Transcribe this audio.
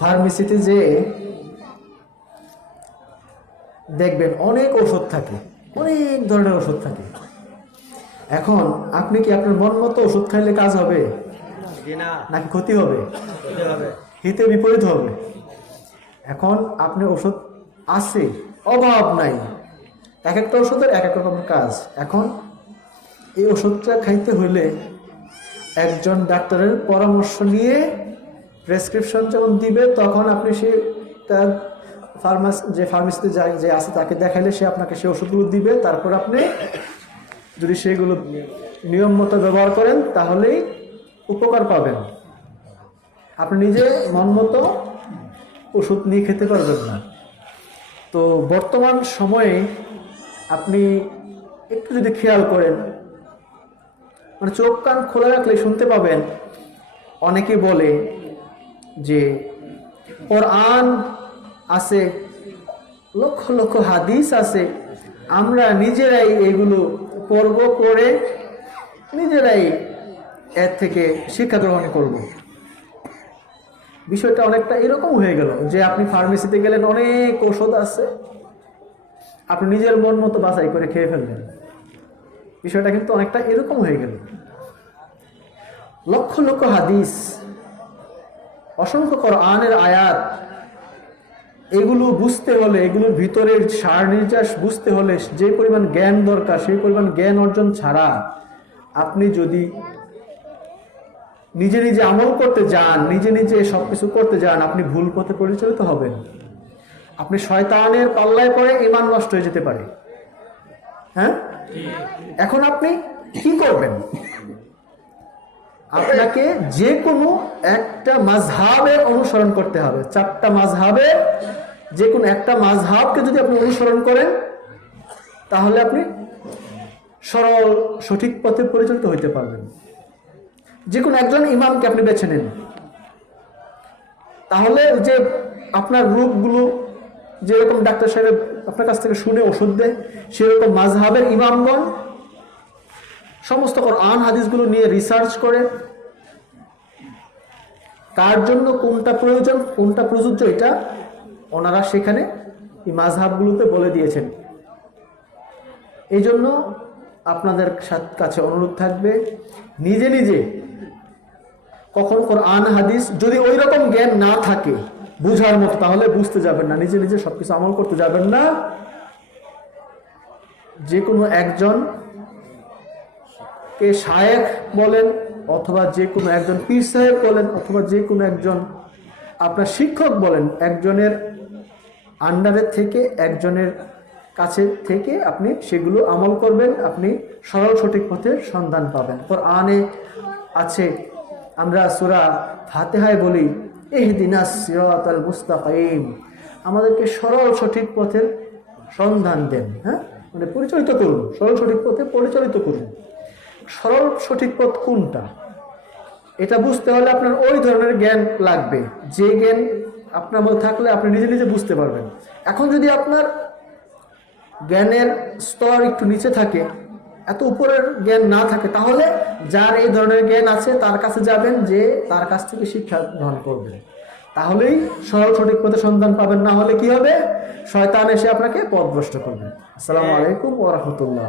ফার্মেসিতে যে দেখবেন অনেক ওষুধ থাকে, অনেক ধরনের ওষুধ থাকে। এখন আপনি কি আপনার মন মতো ওষুধ খাইলে কাজ হবে নাকি ক্ষতি হবে? হিতে বিপরীত হবে। এখন আপনি ওষুধ আছে, অভাব নাই, এক একটা ওষুধের এক এক রকম কাজ। এখন এই ওষুধটা খাইতে হলে একজন ডাক্তারের পরামর্শ নিয়ে প্রেসক্রিপশন যখন দিবে তখন আপনি সে তার ফার্মেসিতে যে আছে তাকে দেখাইলে সে আপনাকে সে ওষুধগুলো দিবে। তারপর আপনি যদি সেগুলো নিয়ম মতো ব্যবহার করেন তাহলেই উপকার পাবেন। আপনি নিজে মন মতো ওষুধ নিয়ে খেতে পারবেন না। তো বর্তমান সময়ে আপনি একটু যদি খেয়াল করেন, মানে চোখ কান খোলা রাখলে শুনতে পাবেন অনেকে বলে যে কোরআন আছে, লক্ষ লক্ষ হাদিস আছে, আমরা নিজেরাই এগুলো পড়ব, করে নিজেরাই এর থেকে শিক্ষা গ্রহণ করব। বিষয়টা অনেকটা এরকম হয়ে গেল যে আপনি ফার্মেসিতে গেলেন, অনেক ওষুধ আছে, আপনি নিজের মন মতো বাছাই করে খেয়ে ফেললেন। বিষয়টা কিন্তু অনেকটা এরকম হয়ে গেল। লক্ষ লক্ষ হাদিস, অসংখ্য কোরআনের আয়াত, এগুলো বুঝতে হলে, এগুলোর ভিতরের সার নির্যাস বুঝতে হলে যে পরিমাণ জ্ঞান দরকার, সেই পরিমাণ জ্ঞান অর্জন ছাড়া আপনি যদি নিজে নিজে আমল করতে যান, নিজে নিজে সবকিছু করতে যান, আপনি ভুল পথে পরিচালিত হবেন। আপনি শয়তানের পাল্লায় পড়ে ঈমান নষ্ট হয়ে যেতে পারে। হ্যাঁ, এখন আপনি কি করবেন? আপনাকে যে কোনো একটা মাযহাবের অনুসরণ করতে হবে। 4টা মাযহাবের যে কোনো একটা মাযহাবকে যদি আপনি অনুসরণ করেন তাহলে আপনি সরল সঠিক পথে পরিচালিত হইতে পারবেন। যে কোনো একজন ইমামকে আপনি বেছে নেন, তাহলে যে আপনার রোগগুলো যেরকম ডাক্তার সাহেব আপনার কাছ থেকে শুনে ওষুধ দেয়, সেরকম মাযহাবের ইমামগণ সমস্ত কোরআন হাদিসগুলো নিয়ে রিসার্চ করে কার জন্য কোনটা প্রয়োজন, কোনটা প্রযোজ্য, এটা ওনারা সেখানে এই মাযহাবগুলোতে বলে দিয়েছেন। এই জন্য আপনাদের কাছে অনুরোধ থাকবে, নিজে নিজে কখন কোরআন হাদিস যদি ওই রকম জ্ঞান না থাকে বুঝার মতো, তাহলে বুঝতে যাবেন না, নিজে নিজে সবকিছু আমল করতে যাবেন না। যে কোনো একজন কে শায়েখ বলেন, অথবা যে কোনো একজন পীর সাহেব বলেন, অথবা যে কোনো একজন আপনার শিক্ষক বলেন, একজনের আন্ডারে থেকে, একজনের কাছে থেকে আপনি সেগুলো আমল করবেন, আপনি সরল সঠিক পথের সন্ধান পাবেন। কোরআনে আছে, আমরা সূরা ফাতিহায় বলি ইহদিনাস সিরাতাল মুস্তাকিম, আমাদেরকে সরল সঠিক পথের সন্ধান দেন। হ্যাঁ, মানে পরিচালিত করুন, সরল সঠিক পথে পরিচালিত করুন। সরল সঠিক পথ কোনটা এটা বুঝতে হলে আপনার ওই ধরনের জ্ঞান লাগবে, যে জ্ঞান আপনার মধ্যে থাকলে আপনি নিজে নিজে বুঝতে পারবেন। এখন যদি আপনার জ্ঞানের স্তর একটু নিচে থাকে, এত উপরের জ্ঞান না থাকে, তাহলে যার এই ধরনের জ্ঞান আছে তার কাছে যাবেন, যে তার কাছ থেকে শিক্ষা গ্রহণ করবেন, তাহলেই সরল সঠিক পথে সন্ধান পাবেন। না হলে কি হবে? শয়তান এসে আপনাকে পথভ্রষ্ট করবে। আসসালামু আলাইকুম ওয়া রাহমাতুল্লাহ।